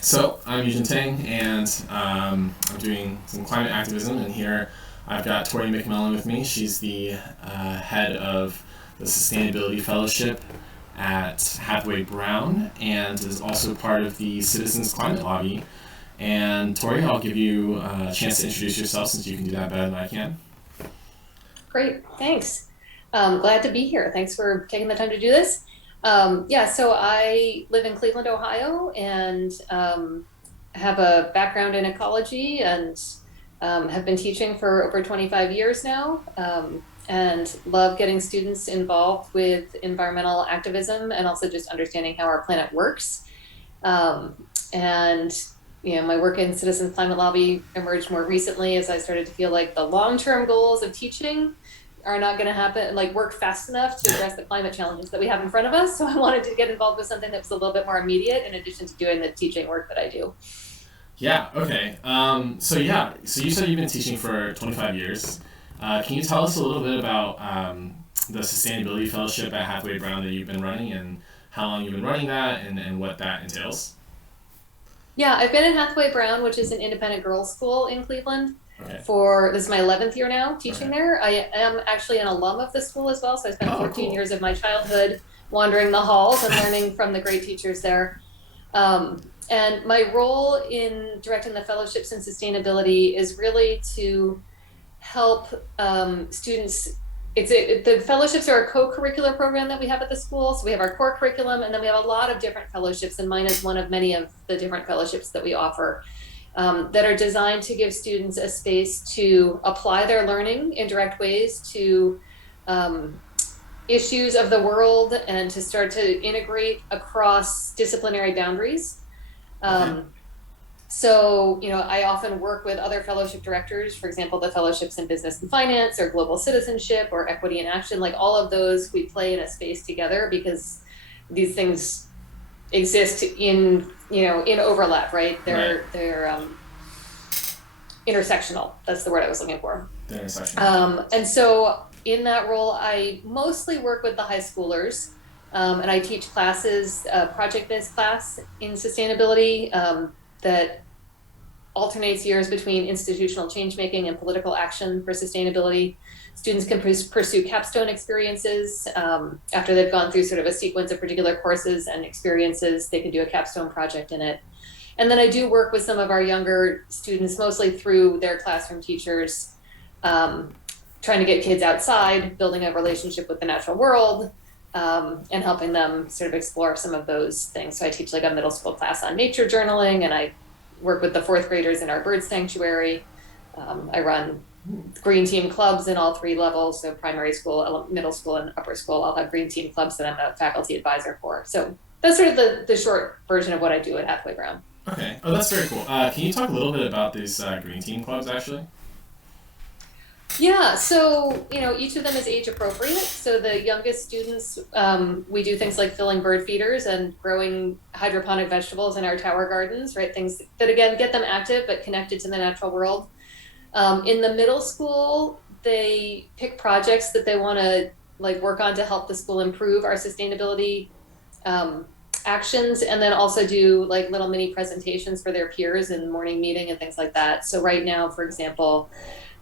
So I'm Yujin Tang, and I'm doing some climate activism. And here I've got Torrey McMillan with me. She's the head of the Sustainability Fellowship at Hathaway Brown, and is also part of the Citizens Climate Lobby. And Torrey, I'll give you a chance to introduce yourself since you can do that better than I can. Great, thanks. Glad to be here. Thanks for taking the time to do this. So I live in Cleveland, Ohio, and have a background in ecology and have been teaching for over 25 years now, and love getting students involved with environmental activism and also just understanding how our planet works. Um, and my work in Citizens Climate Lobby emerged more recently as I started to feel like the long-term goals of teaching are not going to happen, like work fast enough to address the climate challenges that we have in front of us. So I wanted to get involved with something that was a little bit more immediate in addition to doing the teaching work that I do. Yeah. Okay. So you said you've been teaching for 25 years. Can you tell us a little bit about the Sustainability Fellowship at Hathaway Brown that you've been running, and how long you've been running that, and what that entails? Yeah, I've been in Hathaway Brown, which is an independent girls' school in Cleveland, Okay. for this is my 11th year now teaching Okay. there. I am actually an alum of the school as well, so I spent Oh, 14 cool. years of my childhood wandering the halls and learning from the great teachers there. And my role in directing the fellowships in sustainability is really to help students. The fellowships are a co-curricular program that we have at the school. So we have our core curriculum, and then we have a lot of different fellowships, and mine is one of many of the different fellowships that we offer, that are designed to give students a space to apply their learning in direct ways to um, issues of the world and to start to integrate across disciplinary boundaries. Okay. Um, I often work with other fellowship directors, for example, the fellowships in business and finance or global citizenship or equity in action, like all of those we play in a space together because these things exist in overlap, right? Right. They're intersectional. That's the word I was looking for. The intersection. And so in that role, I mostly work with the high schoolers, and I teach classes, project-based class in sustainability, that alternates years between institutional change making and political action for sustainability. Students can pursue capstone experiences after they've gone through sort of a sequence of particular courses and experiences. They can do a capstone project in it. And then I do work with some of our younger students, mostly through their classroom teachers, um, trying to get kids outside, building a relationship with the natural world, and helping them sort of explore some of those things. So I teach like a middle school class on nature journaling, and I work with the fourth graders in our bird sanctuary. I run green team clubs in all three levels, so primary school, middle school, and upper school. I'll have green team clubs that I'm a faculty advisor for. So that's sort of the short version of what I do at Hathaway Brown. Okay. Oh, that's very cool. Can you talk a little bit about these green team clubs, actually? Yeah, so each of them is age appropriate. So the youngest students, we do things like filling bird feeders and growing hydroponic vegetables in our tower gardens, right? Things that again get them active but connected to the natural world. In the middle school, they pick projects that they want to like work on to help the school improve our sustainability um, actions, and then also do like little mini presentations for their peers in morning meeting and things like that. So right now, for example,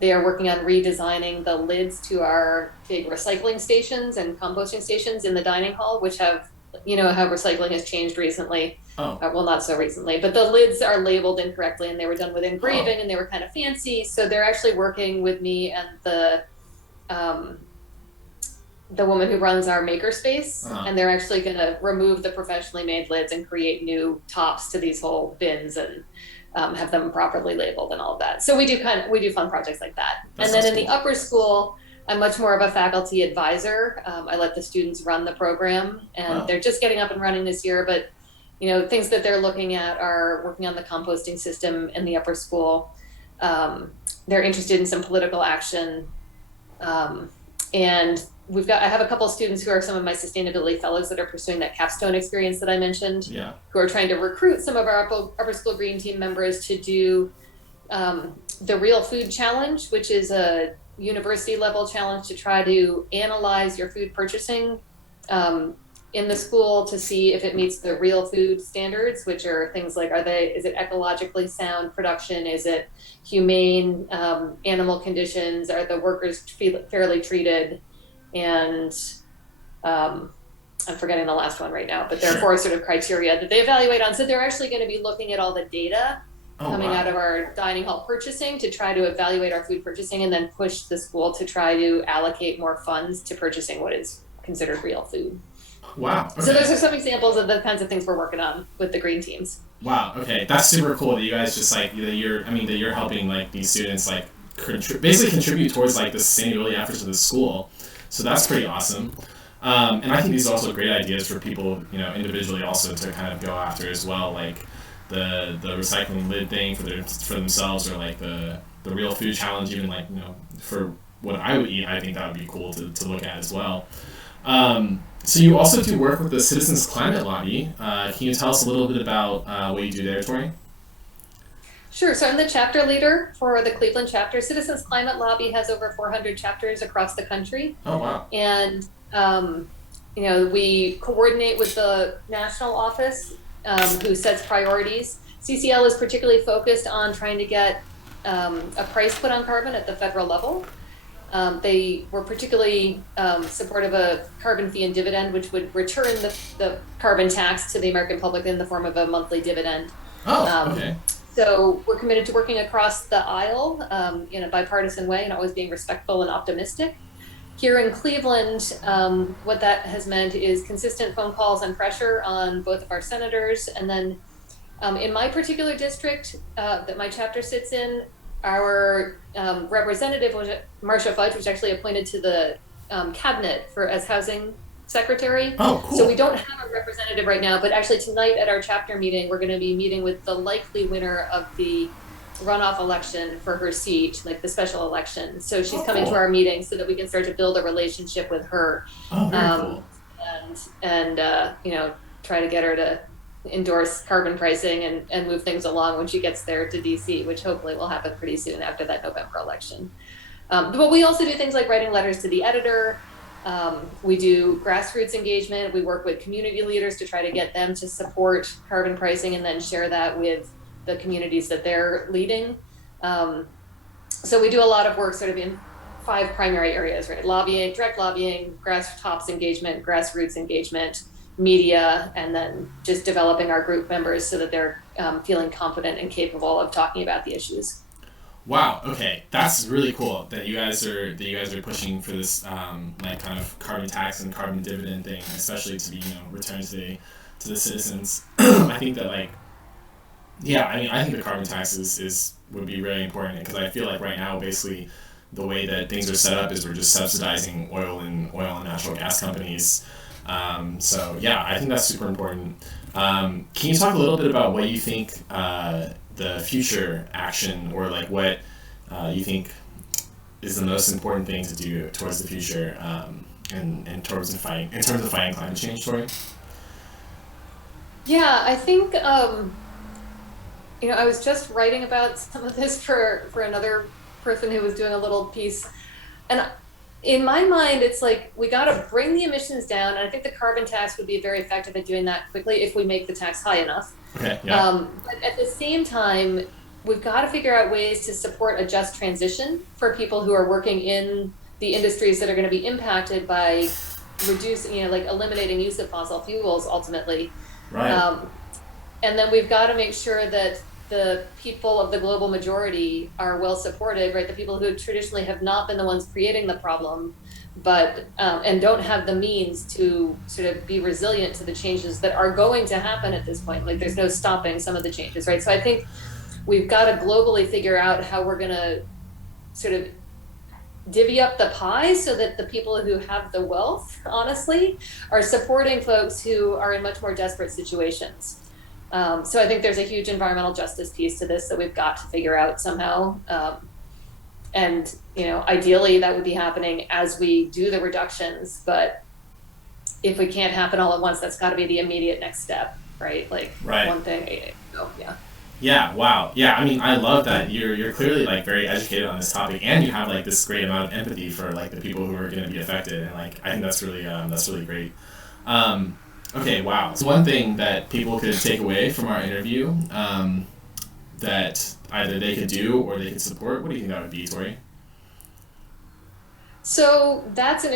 they are working on redesigning the lids to our big recycling stations and composting stations in the dining hall, which have, how recycling has changed recently. Oh. Well, not so recently, but the lids are labeled incorrectly and they were done with Oh. engraving and they were kind of fancy. So they're actually working with me and um, the woman who runs our makerspace, Uh-huh. and they're actually going to remove the professionally made lids and create new tops to these whole bins and have them properly labeled and all of that. So we do fun projects like that. That And then sounds in the cool. upper school, I'm much more of a faculty advisor. I let the students run the program, and Oh. they're just getting up and running this year. But things that they're looking at are working on the composting system in the upper school. They're interested in some political action, um, and I have a couple of students who are some of my sustainability fellows that are pursuing that capstone experience that I mentioned, Yeah. who are trying to recruit some of our upper school green team members to do the Real Food Challenge, which is a university level challenge to try to analyze your food purchasing, um, in the school to see if it meets the real food standards, which are things like, is it ecologically sound production? Is it humane animal conditions? Are the workers fairly treated? And I'm forgetting the last one right now, but there are four sort of criteria that they evaluate on. So they're actually going to be looking at all the data coming out of our dining hall purchasing to try to evaluate our food purchasing and then push the school to try to allocate more funds to purchasing what is considered real food. Wow. Okay. So those are some examples of the kinds of things we're working on with the green teams. Wow. Okay, that's super cool that you guys just like that you're helping like these students like basically contribute towards like the sustainability efforts of the school. So that's pretty awesome. And I think these are also great ideas for people, individually also to kind of go after as well, like the recycling lid thing for themselves, or like the real food challenge, even like, for what I would eat. I think that would be cool to look at as well. So you also do work with the Citizens Climate Lobby. Can you tell us a little bit about what you do there, Torrey? Sure. So I'm the chapter leader for the Cleveland chapter. Citizens Climate Lobby has over 400 chapters across the country. Oh, wow. And, we coordinate with the national office who sets priorities. CCL is particularly focused on trying to get a price put on carbon at the federal level. They were particularly supportive of carbon fee and dividend, which would return the carbon tax to the American public in the form of a monthly dividend. Oh, okay. So we're committed to working across the aisle in a bipartisan way and always being respectful and optimistic. Here in Cleveland, what that has meant is consistent phone calls and pressure on both of our senators. And then in my particular district that my chapter sits in, our representative, Marcia Fudge, was actually appointed to the cabinet as housing secretary. Oh, cool. So we don't have a representative right now, but actually tonight at our chapter meeting, we're going to be meeting with the likely winner of the runoff election for her seat, like the special election. So she's coming to our meeting so that we can start to build a relationship with her. Oh, very cool. And try to get her to endorse carbon pricing and move things along when she gets there to DC, which hopefully will happen pretty soon after that November election. But we also do things like writing letters to the editor. We do grassroots engagement. We work with community leaders to try to get them to support carbon pricing and then share that with the communities that they're leading. So we do a lot of work sort of in 5 primary areas, right? Lobbying, direct lobbying, grassroots engagement, media, and then just developing our group members so that they're feeling confident and capable of talking about the issues. Wow. Okay, that's really cool that you guys are pushing for this like kind of carbon tax and carbon dividend thing, especially to be returned to the citizens. I think that I think the carbon tax would be really important, because I feel like right now basically the way that things are set up is we're just subsidizing oil and natural gas companies. So yeah, I think that's super important. Can you talk a little bit about what you think the future action, or like what you think is the most important thing to do towards the future in terms of fighting climate change, Torrey? Yeah, I think I was just writing about some of this for another person who was doing a little piece, and in my mind, it's like we got to bring the emissions down, and I think the carbon tax would be very effective at doing that quickly if we make the tax high enough. Okay. Yeah. But at the same time, we've got to figure out ways to support a just transition for people who are working in the industries that are going to be impacted by reducing, eliminating use of fossil fuels ultimately. Right. And then we've got to make sure that the people of the global majority are well supported, right? The people who traditionally have not been the ones creating the problem, but and don't have the means to sort of be resilient to the changes that are going to happen at this point. Like there's no stopping some of the changes, right? So I think we've got to globally figure out how we're going to sort of divvy up the pie so that the people who have the wealth, honestly, are supporting folks who are in much more desperate situations. So I think there's a huge environmental justice piece to this that we've got to figure out somehow. And ideally that would be happening as we do the reductions, but if we can't happen all at once, that's got to be the immediate next step, right? Right. One thing. Yeah. Yeah. Wow. Yeah. I mean, I love that you're clearly very educated on this topic, and you have this great amount of empathy for the people who are going to be affected, and I think that's really great. Okay, wow. So one thing that people could take away from our interview, that either they could do or they could support, what do you think that would be, Tori? So that's a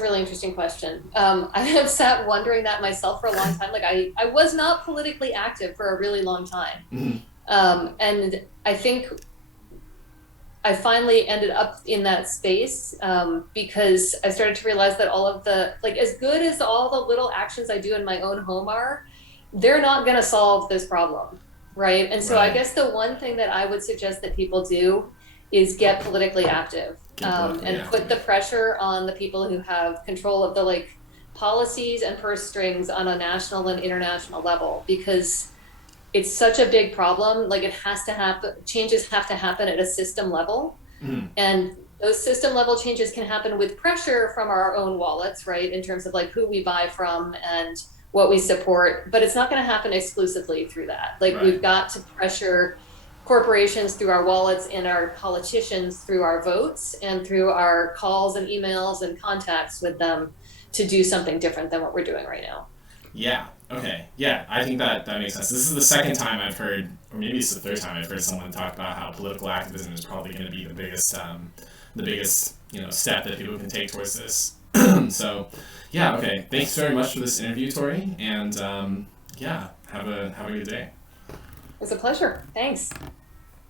really interesting question. I have sat wondering that myself for a long time. Like I was not politically active for a really long time. Mhm. And I think I finally ended up in that space because I started to realize that all of the, like, as good as all the little actions I do in my own home are, they're not going to solve this problem. Right. And so I Right. guess the one thing that I would suggest that people do is get politically active Get politically and put active. the pressure on the people who have control of the like policies and purse strings on a national and international level because it's such a big problem. Like it has to happen, changes have to happen at a system level. Mhm. And those system level changes can happen with pressure from our own wallets, right? In terms of like who we buy from and what we support, but it's not going to happen exclusively through that. Like Right. we've got to pressure corporations through our wallets and our politicians through our votes and through our calls and emails and contacts with them to do something different than what we're doing right now. Yeah. Okay. Yeah, I think that that makes sense. This is the second time I've heard, or maybe it's the third time I've heard someone talk about how political activism is probably going to be the biggest, step that people can take towards this. So, yeah. Okay. Thanks very much for this interview, Tori, and yeah, have a good day. It was a pleasure. Thanks.